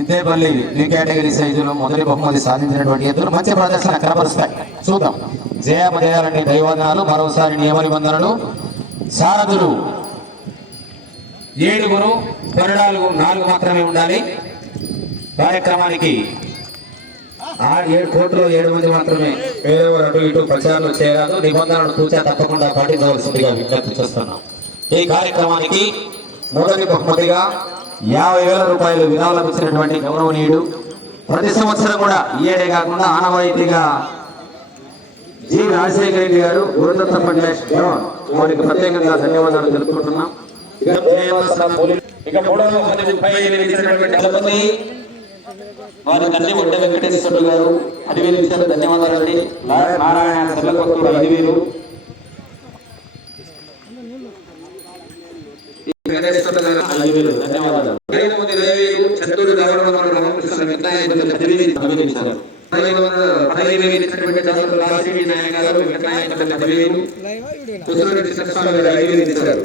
ఇంతేపల్లి new category సైజులో మొదటి బహుమతి సాధించినటువంటి ఎద్దులు మంచి ప్రదర్శన కనపరుస్తాయి చూద్దాం. జయమజయాలని దైవనాలు మరోసారి నియమ నిబంధనలు సారథులు ఏడుగురు కొరడాలు నాలుగు మాత్రమే ఉండాలి. కార్యక్రమానికి ఆరు ఏడు కోట్లు ఏడు మంది మాత్రమే. వేరెవరు అటు ఇటు ప్రచారాలు చేయరాదు. నిబంధనలు తూచా తప్పకుండా పాటించవలసిందిగా విజ్ఞప్తి చేస్తున్నాం. ఈ కార్యక్రమానికి మొదటి బహుమతిగా యాభై వేల రూపాయలు విరాళం ఇచ్చినటువంటి గౌరవనీయుడు ప్రతి సంవత్సరం కూడా ఈ ఏడే కాకుండా ఆనవాయితీగా జి రాజశేఖర రెడ్డి గారు గురుదత్తపల్లి వారికి ప్రత్యేకంగా ధన్యవాదాలు తెలుపుకుంటున్నాం. ఇక మూడవ ముప్పై వారి తండ్రి ముడ్డ వెంకటేశ్వరుడు గారు పదివేలు ఇచ్చారు. ధన్యవాదాలు అండి నారాయణ సెల్లకొత్తూరు ఐదు వేలు వెంకటేశ్వరుడు గారు ఐదు వేలు ధన్యవాదాలు. ఐదు రామకృష్ణ పదహైదు వేలు ఇచ్చినటువంటి నాయన గారు పదివేలు. గారు ఐదు వేలు ఇచ్చారు.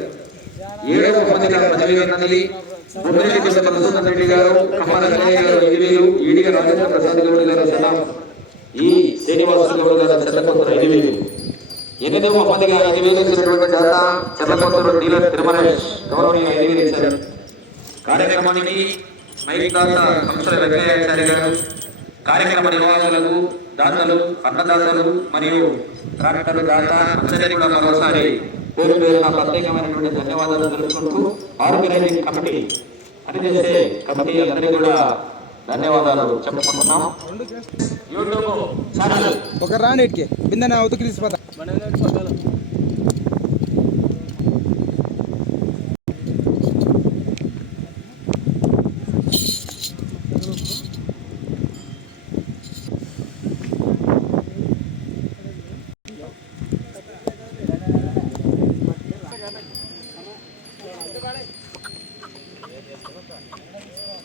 ఏడవ పదివేలు రెడ్డి గారు కన్నయ్య గారు ఐదు వేలు ఈడిగ రాజేంద్ర ప్రసాద్ గౌడ్ గారు ఈ శ్రీనివాస గౌడ్ గారు చెల్లకొత్తూరు ఐదు వేలు. ఐదు వేలు ఇచ్చినటువంటి దాత చెల్లకొత్తూరు డీలర్ తిరుమలేష్ గౌరవనీయ ఇచ్చారు కార్యక్రమానికి మైక్ దాత కంసల వెంకయ్యాచార్య గారు కార్యక్రమ నిర్వాహకులకు దాతలు అన్నదాతలు మరియు ట్రాక్టర్ దాత అందరికీ కూడా మరోసారి పేరు పేరున ప్రత్యేకమైనటువంటి ధన్యవాదాలు తెలుపుకుంటూ ఆర్గనైజింగ్ కమిటీ పనిచేసే కమిటీ అందరికీ కూడా ధన్యవాదాలు. చెప్పుకుంటున్నాం యూట్యూబ్. ఛానల్ ఒక రానిటికి బిందె నా ఉతుకు తీసిపోతా.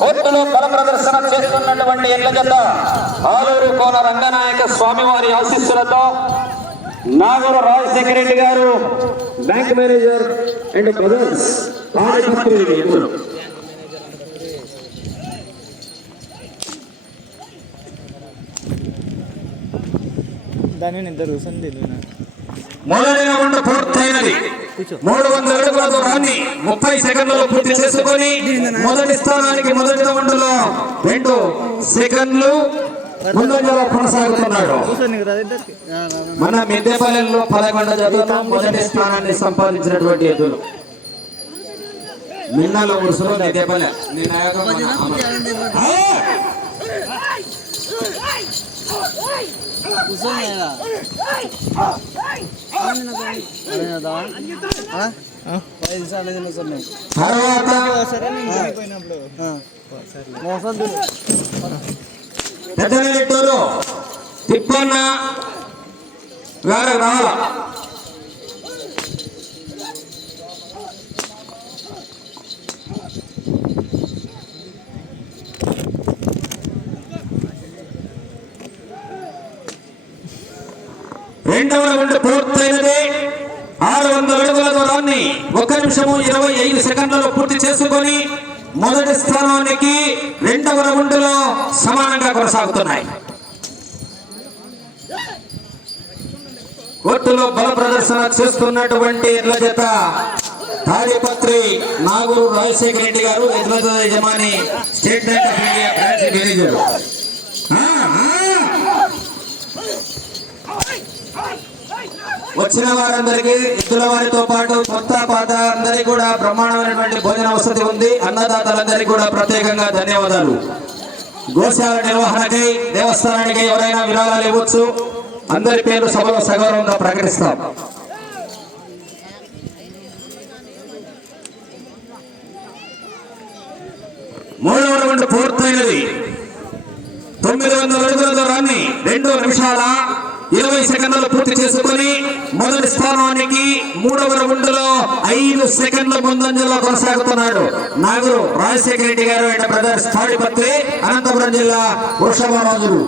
కోర్టులో బల ప్రదర్శన చేస్తున్నటువంటి ఎడ్ల జత ఆలూరు కోన రంగనాయక స్వామివారి ఆశీస్సులతో Nagur Rajasekhara Reddy garu bank manager and brothers ఆదిపత్రి ఎద్దులు దాని నేను మొదటి రౌండ్ పూర్తయినది మూడు వందల అడుగుల దూరాన్ని ముప్పై సెకండ్లలో పూర్తి చేసుకొని మొదటి స్థానానికి మొదటి రౌండ్లో రెండు సెకండ్లు ముందంజలో కొనసాగుతున్నాడు. మన మిద్దెపల్లెల్లో పదకొండు జతలో మొదటి స్థానాన్ని సంపాదించినటువంటి ఎద్దులు. మిన్నలో ఉరుసులో మిద్దెపల్లె. నేను పెద్దనెల్లూరు తిప్పన్న గారు రావాల? రెండవ రౌండ్ పూర్తయినది ఆరు వందల అడుగుల దూరాన్ని ఒక నిమిషము ఇరవై ఐదు సెకండ్లలో పూర్తి చేసుకొని మొదటి స్థానానికి రెండవ రౌండ్లో సమానంగా కొనసాగుతున్నాయి. కోర్టులో బల ప్రదర్శన చేస్తున్నటువంటి ఎడ్ల జత తాడిపత్రి నాగూరు రాజశేఖర రెడ్డి గారు ఎడ్ల యజమాని state bank of India branch manager. వచ్చిన వారందరికీ ఇద్దరు వారితో పాటు కొత్త పాత అందరికీ కూడా బ్రహ్మాండమైనటువంటి భోజన వసతి ఉంది. అన్నదాతలందరికీ కూడా ప్రత్యేకంగా ధన్యవాదాలు. గోశాల నిర్వహణకై దేవస్థానానికి ఎవరైనా విరాళాలు ఇవ్వచ్చు. అందరి పేరు సభలో సగౌరవంగా ప్రకటిస్తాం. మూడవ రౌండ్ పూర్తయినది. తొమ్మిది వందల అడుగుల దూరాన్ని రెండు నిమిషాల ఇరవై సెకండ్లు పూర్తి చేసుకుని మొదటి స్థానానికి మూడవ రౌండ్లో ఐదు సెకండ్ల ముందంజలో కొనసాగుతున్నాడు. నాగురు రాజశేఖర రెడ్డి గారు అండ్ బ్రదర్స్ తాడిపత్రి అనంతపురం జిల్లా వృషభ రాజులు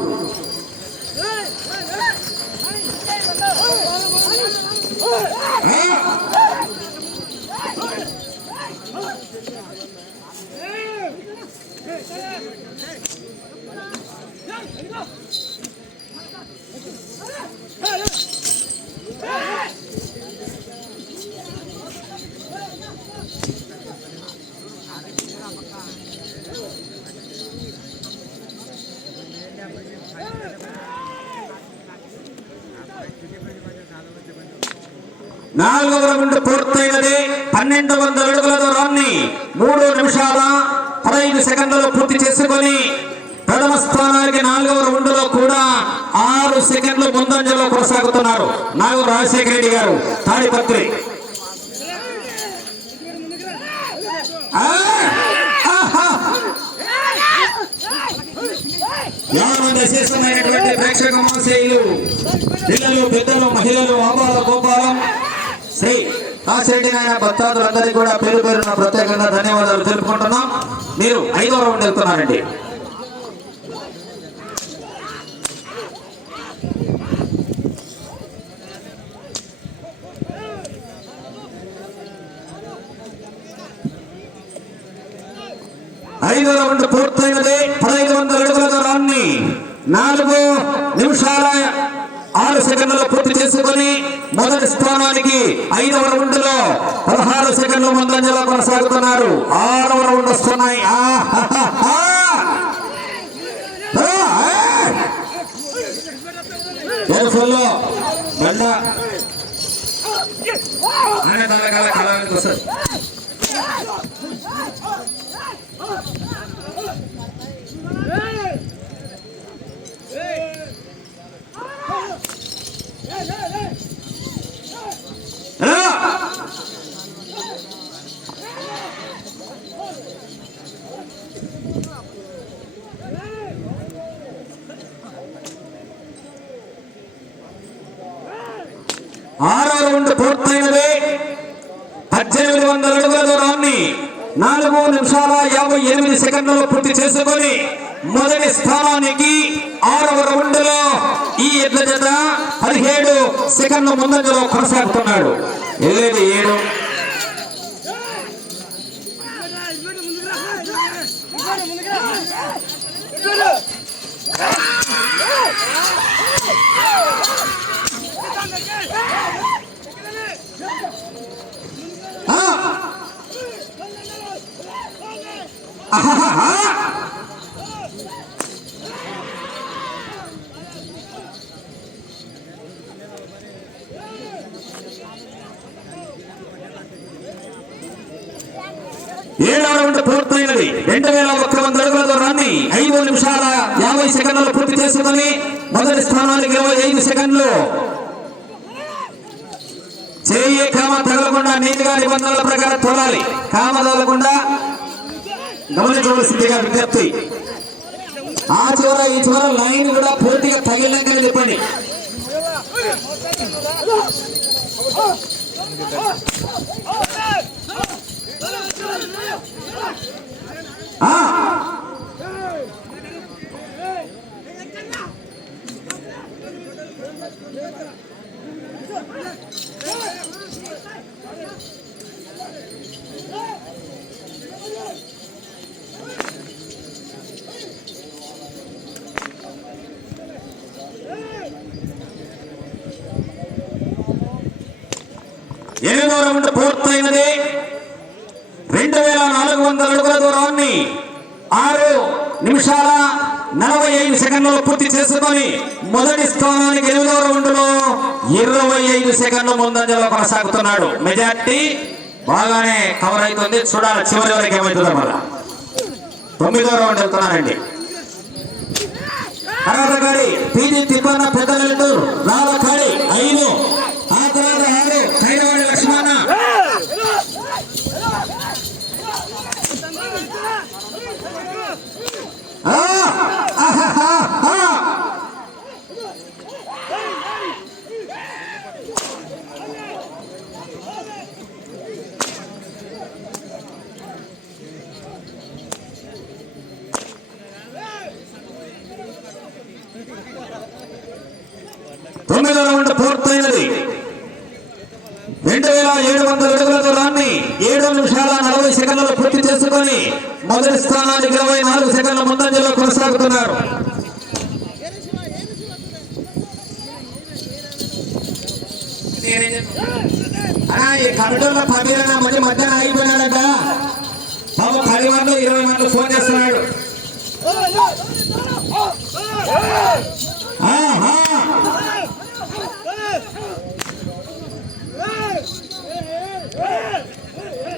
నాలుగవ రౌండ్ పూర్తయినది. పన్నెండు వందల అడుగుల దూరాన్ని మూడు నిమిషాల పదహైదు సెకండ్లలో పూర్తి చేసుకొని ప్రథమ స్థానానికి నాలుగవ రౌండ్లో కూడా ఆరు సెకండ్లు ముందంజలో కొనసాగుతున్నారు. నాగూరు రాజశేఖర రెడ్డి గారు తాడిపత్రి ఆ! ఆహా! యావన విశేషమైనటువంటి ప్రేక్షక మహాశయులు పిల్లలు పెద్దలు మహిళలు ఆబాల గోపాలం శ్రీ కాశిరెడ్డి నాయన భక్తాదులందరికీ కూడా పేరు పేరున ప్రత్యేకంగా ధన్యవాదాలు తెలుపుకుంటున్నాం. మీరు ఐదో రౌండ్ వెళ్తున్నారండి. ఐదో రౌండ్ పూర్తయినది పదహైదు వందల అడుగుల దూరాన్ని నాలుగు నిమిషాల ఆరు సెకండ్లు పూర్తి చేసుకుని మొదటి స్థానానికి ఐదవ రౌండ్లో పదహారు సెకండ్లు ముందంజలో కొనసాగుతున్నారు. ఆరవ రౌండ్ వస్తున్నాయి. బండ. ఆయన తన కళానికి వస్తారు ఆరో రౌండ్ పూర్తయినది పద్దెనిమిది వందల అడుగుల దూరాన్ని నాలుగు నిమిషాల యాభై ఎనిమిది సెకండ్లలో పూర్తి చేసుకొని మొదటి స్థానానికి ఆరవ రౌండ్లో ఈ ఎడ్ల జత సెకండ్ల ముందంజలో కొనసాగుతున్నాడు ఏది ఏడు. ఆహా ఆహాహా! ఏడవ రౌండ్ పూర్తయినది రెండు వేల ఒక్క వంద అడుగుల దూరాన్ని ఐదు నిమిషాల యాభై సెకండ్లు పూర్తి చేసుకుని మొదటి స్థానానికి ఇరవై ఐదు సెకండ్లు. చేయి కామ తగలకుండా నీటిగా నిబంధనల ప్రకారం తోలాలి. కామ తగలకుండా గమనించవలసిందిగా విజ్ఞప్తి. ఆ చివర ఈ చివర లైన్ కూడా పూర్తిగా తగిలినాక చెప్పండి. ఆ! ఎనిమిదో రౌండ్ పూర్తయినది రెండు వేల నాలుగు వందల అడుగుల దూరాన్ని ఆరు నిమిషాల నలభై ఐదు సెకండ్లు పూర్తి చేసుకొని మొదటి స్థానానికి ఎనిమిదో రౌండ్లో ఇరవై ఐదు సెకండ్ల ముందంజలో కొనసాగుతున్నాడు. మెజార్టీ బాగానే కవర్ అవుతుంది. చూడాలి చివరి వరకు ఏమవుతుందో మళ్ళా. తొమ్మిదో రౌండ్ వెళ్తున్నానండి తర్వాత గారి పీజీ తిప్పన్న పెద్దలెల్లు రాళ్ళకాడి ఐదు. తొమ్మిదో రౌండ్ పూర్తయినది. రెండు వేల ఏడు వందల అడుగుల రాన్ని ఏడు నిమిషాల నలభై సెకండ్లలో పూర్తి చేసుకొని మొదటి స్థానానికి ఇరవై నాలుగు సెకండ్ల ముందంజలో కొనసాగుతున్నారు. ఈ కమిటీలో పదిహేను మంది మధ్యాహ్నం ఆగిపోయినాడట బాబు పది మంది ఇరవై మంది ఫోన్ చేస్తున్నాడు. ఆహా.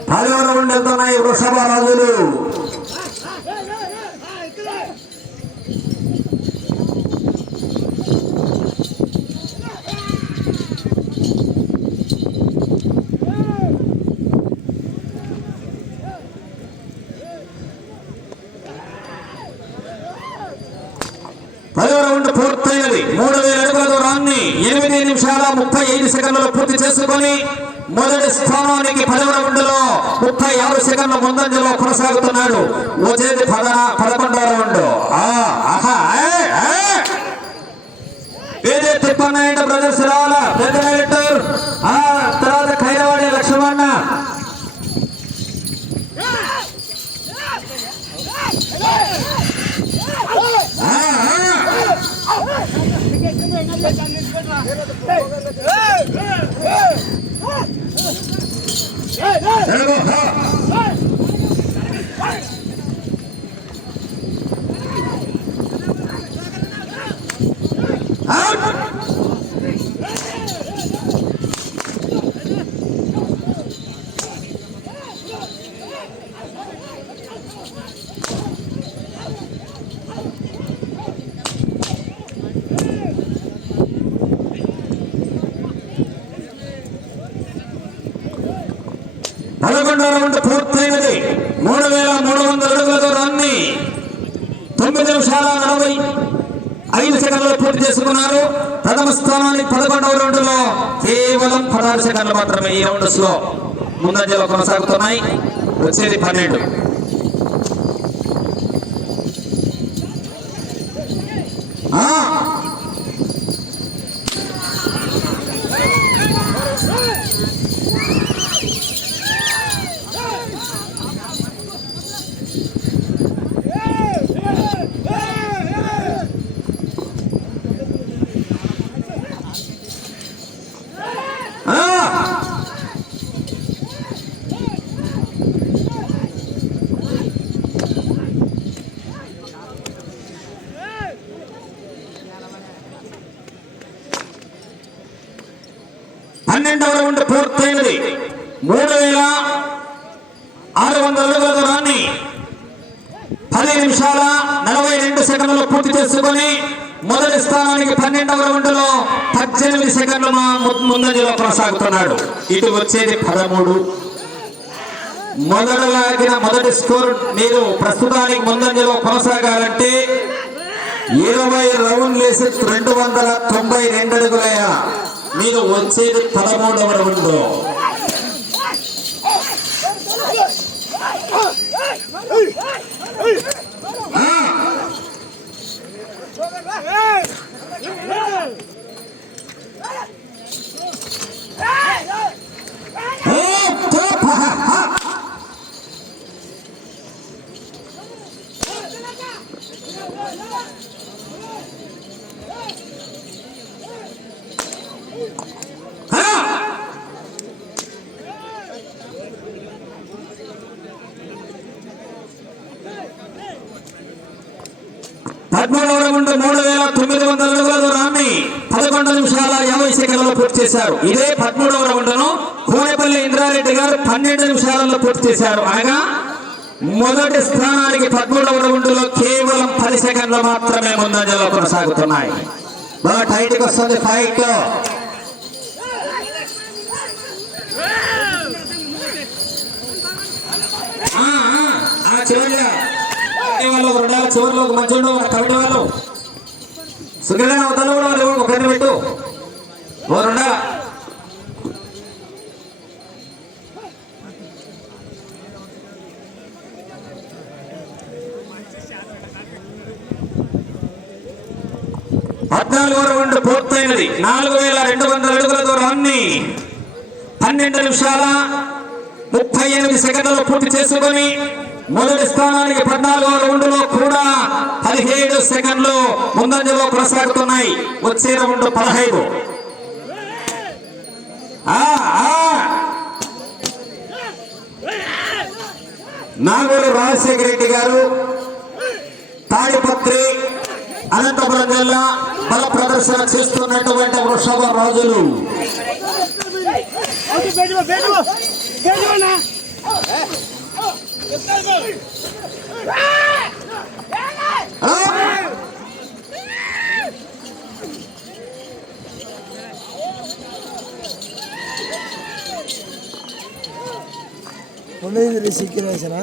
పదవ రౌండ్ వెళ్తున్నాయి వృషభ రాజులు పదవ రౌండ్ పూర్తయినది మూడు వేల అడుగుల దూరాన్ని ఎనిమిది నిమిషాల ముప్పై ఐదు సెకండ్లలో పూర్తి చేసుకొని మొదటి స్థానానికి పదవ రౌండ్ ముప్పై ఆరు సెకండ్ల ముందంజలో కొనసాగుతున్నాడు. వచ్చేది పద పదకొండవ రౌండ్. ఏదే ఆహా, ఏ, బ్రదర్స్ రావాలా? పెద్ద డైరెక్టర్. ఆ తర్వాత ఖైరవాడి లక్ష్మణ ఆ, ఆ. తెలుగు, హా. అవుట్. పదకొండవ రౌండ్ పూర్తయినది మూడు వేల మూడు వందల అడుగుల దూరాన్ని తొమ్మిది ఇరవై ఐదు సెకండ్లు పూర్తి చేసుకున్నారు. ప్రథమ స్థానానికి పదకొండవ రౌండ్లో కేవలం పదహారు సెకండ్లు మాత్రమే ఈ రౌండ్స్లో ముందంజలో కొనసాగుతున్నాయి. వచ్చేది పన్నెండు. పన్నెండవ రౌండ్ పూర్తయినది. మూడు వేల ఆరు వందల అడుగుల దూరాన్ని పది నిమిషాల నలభై రెండు సెకండ్లు పూర్తి చేసుకొని మొదటి స్థానానికి పన్నెండవ రౌండ్లో పద్దెనిమిది సెకండ్లు మా ముందంజలో కొనసాగుతున్నాడు. ఇటు వచ్చేది పదమూడు. మొదట లాగిన మొదటి స్కోర్ మీరు ప్రస్తుతానికి ముందంజలో కొనసాగాలంటే ఇరవై రౌండ్లు వేసి రెండు వందల తొంభై రెండు అడుగులయ్యా. మీరు వచ్చేది పదమూడవ రౌండ్ ఓ, తోప, హ, హ. హ. పద్మూడవ రౌండ్ మూడు వేల తొమ్మిది వందల అడుగుల దూరాన్ని పదకొండు నిమిషాల యాభై సెకండ్లలో పూర్తి చేశారు. ఇదే పదమూడవ రౌండ్ను కోనేపల్లి ఇంద్రారెడ్డి గారు పన్నెండు నిమిషాలలో పూర్తి చేశారు. అనగా మొదటి స్థానానికి పదమూడవ రౌండ్లో కేవలం పది సెకండ్లు మాత్రమే ముందంజలో కొనసాగుతున్నాయి. బాగా టైట్కి వస్తుంది ఫైట్. ఆ, చివరిగా వాళ్ళు ఒక రెండేళ్ళ చివరిలో ఒక మంచి ఉండు కమిటీ వాళ్ళు. సుఖమైన అవతల కూడా ఒక పెట్టు. ఓరుడా పద్నాలుగు పద్నాలుగో పూర్తయినది. నాలుగు వేల రెండు వందల అడుగుల దూరాన్ని పన్నెండు నిమిషాల ముప్పై ఎనిమిది సెకండ్లు పూర్తి చేసుకొని మొదటి స్థానానికి పద్నాలుగో రౌండ్లో కూడా పదిహేడు సెకండ్లు ముందంజలో కొనసాగుతున్నాయి. వచ్చే రౌండ్ పదహైదు. నాగూరు రాజశేఖర రెడ్డి గారు తాడిపత్రి అనంతపురం జిల్లా బల ప్రదర్శన చేస్తున్నటువంటి వృషభ రాజులు. ఆ? ఉండేది రిషిక్రేషన్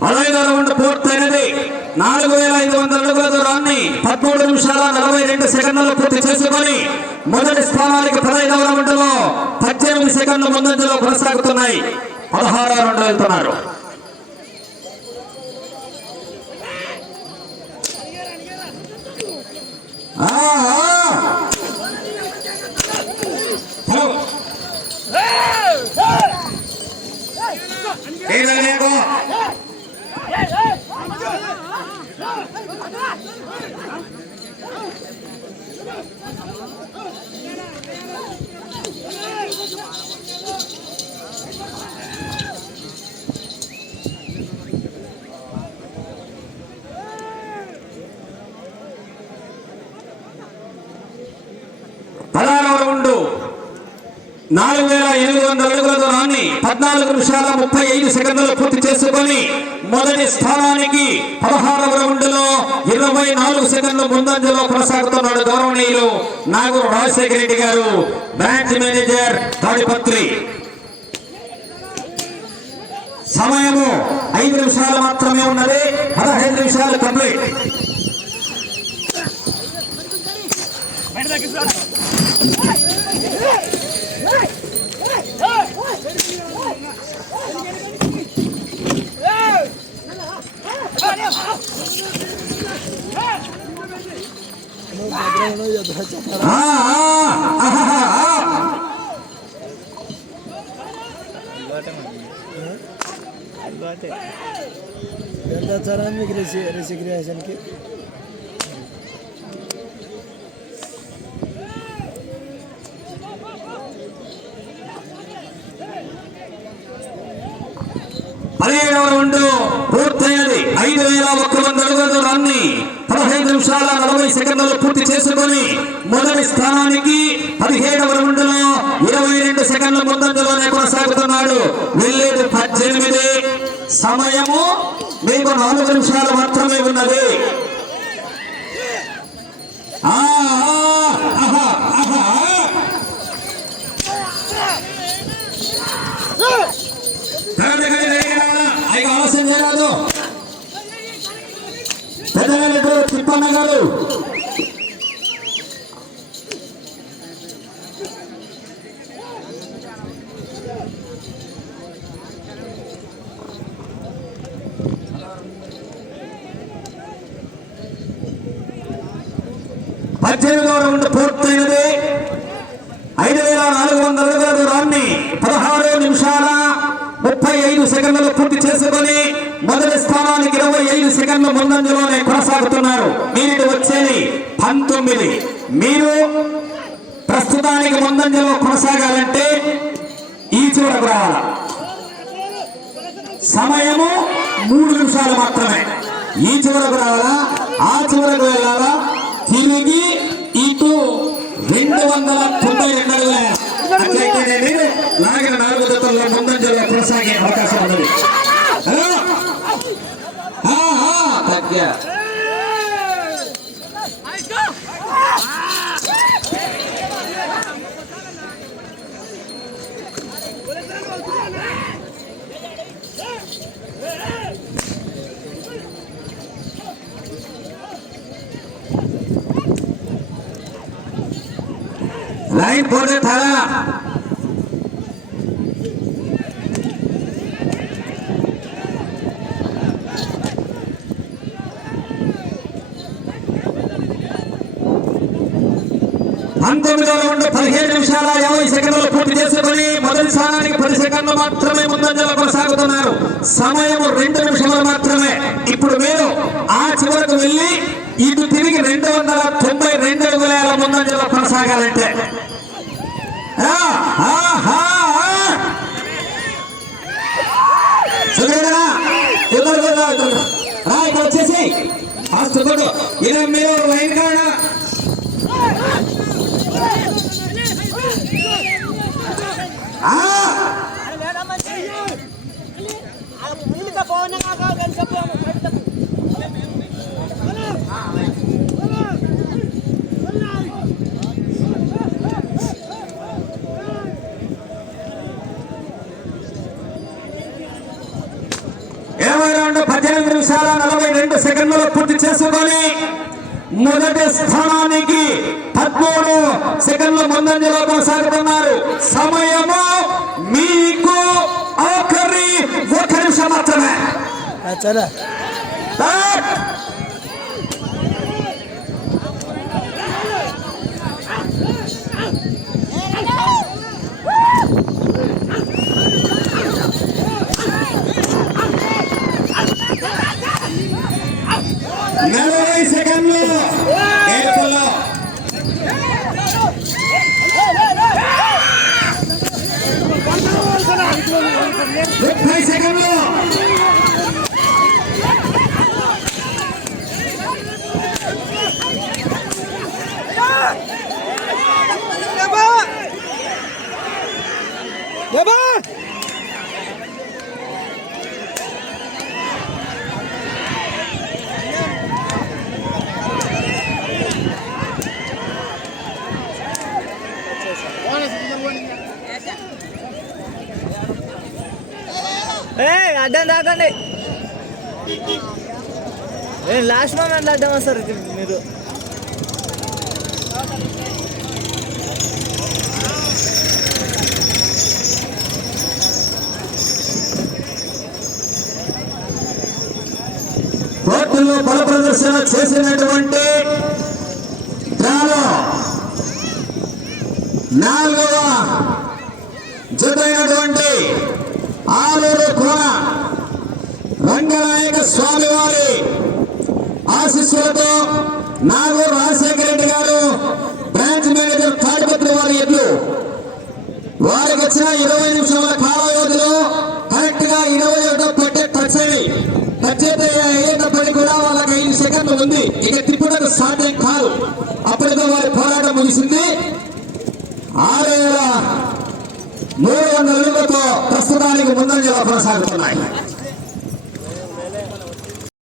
పదహైదు రౌండ్ పూర్తయినది. నాలుగు వేల ఐదు వందల అడుగుల దూరాన్ని పదమూడు నిమిషాల నలభై రెండు సెకండ్లు పూర్తి చేసుకొని మొదటి స్థానానికి పదహైదవ రౌండ్లో పద్దెనిమిది సెకండ్లు ముందంజలో కొనసాగుతున్నాయి. పదహారవ రౌండ్ వెళ్తున్నారు ఆ, ఆ. హలో. ఏం లేదు. పదహారవ రౌండ్ నాలుగు వేల ఎనిమిది వందల అడుగుల దూరాన్ని పద్నాలుగు నిమిషాల ముప్పై ఐదు సెకండ్లు పూర్తి చేసుకొని మొదటి స్థానానికి పదహారవ రౌండ్లో ఇరవై నాలుగు సెకండ్లు ముందంజలో కొనసాగుతున్నాడు గౌరవనీయులు నాగూరు రాజశేఖర రెడ్డి గారు. బ్రాంచ్ మేనేజర్ తాడిపత్రి సమయము ఐదు నిమిషాలు మాత్రమే ఉన్నది. పదహైదు నిమిషాలు కంప్లీట్. ఎంత వచ్చారా మీకు రిషి రిషిక్రియేషన్కి పదిహేడవ రౌండ్ పూర్తయినది ఐదు వేల ఒక్క వంద అడుగుల దూరాన్ని పదహైదు నిమిషాల నలభై సెకండ్లు పూర్తి చేసుకొని మొదటి స్థానానికి పదిహేడవ రౌండ్లో ఇరవై రెండు సెకండ్ల ముందంజలోనే కొనసాగుతున్నాడు. వెళ్ళేది పద్దెనిమిది. సమయము మీకు నాలుగు నిమిషాలు మాత్రమే ఉన్నది. ఆలస్యం చేయరాదు. పెద్దగలెటు తిప్పన్న గారు. పద్దెనిమిదవ రౌండ్ పూర్తయినది. ఐదు వేల నాలుగు వందల అడుగుల దూరాన్ని పదహారు నిమిషాల ముప్పై ఐదు సెకండ్లు పూర్తి చేసుకొని స్థానానికి ఇరవై ఐదు సెకండ్ల ముందంజలోనే కొనసాగుతున్నారు. మీరు వచ్చేది పంతొమ్మిది. మీరు ప్రస్తుతానికి ముందంజలో కొనసాగాలంటే ఈ చివరకు రావాలి? సమయము మూడు నిమిషాలు మాత్రమే. ఈ చివరకు రావాలా? ఆ చివరకు వెళ్ళాలా? తిరిగి ఇటు రెండు వందల తొంభై రెండు అడుగుల. అట్లయితేనేమి లాగిన నాలుగు జతల్లో ముందంజలో కొనసాగే అవకాశం ఉన్నది హలో? ఆ, ఆ, పంతొమ్మిదో రౌండ్ పదిహేను నిమిషాల యాభై సెకండ్లు పూర్తి చేసుకుని మొదటి స్థానానికి పది సెకండ్లు మాత్రమే ముందంజలో కొనసాగుతున్నారు. సమయం రెండు నిమిషాలు మాత్రమే. ఇప్పుడు మీరు ఆ చివరకు వెళ్ళి ఇటు తిరిగి రెండు వందల తొంభై రెండు అడుగుల ముందంజలో కొనసాగాలంటే. ఆ, ఇద్దరు రా ఇక్కడ వచ్చేసి. ఇలా మీరు లైన్ కాడ ఇరవై రెండు పద్దెనిమిది నిమిషాల నలభై రెండు సెకండ్లు పూర్తి చేసుకొని మొదటి స్థానానికి పదమూడు సెకండ్లు ముందంజలో కొనసాగుతున్నారు. సమయము మీకు ఆఖరి ఒక నిమిషం మాత్రమే. నలభై సెకండ్లు ఏడుపుల్లో. ముప్పై సెకండ్లు లాస్ట్ మూమెంట్ అడ్డం వస్తారు మీరు. కోర్టులో బల ప్రదర్శన చేసినటువంటి డ్రాలో నాలుగవ జతైనటువంటి ఆలూరు కోన రంగనాయక స్వామి వారి ఆశీస్సులతో నాగూరు రాజశేఖర రెడ్డి గారు బ్రాంచ్ మేనేజర్ తాడిపత్రి వారి ఎడ్లు వారికి వచ్చిన ఇరవై నిమిషాల కాల వ్యవధిలో కరెక్ట్గా ఇరవై ఒకటో పట్టే టచ్ అయ్యి టచ్ అయితే అయ్యేటప్పటికి కూడా వాళ్ళకి ఐదు సెకండ్లు ఉంది. ఇక తిప్పుటకు సాధ్యం కాదు. అప్పటితో వారి పోరాటం ముగిసింది. ఆరు వేల మూడు వందల ప్రస్తుతానికి ముందంజలో కొనసాగుతున్నాయి.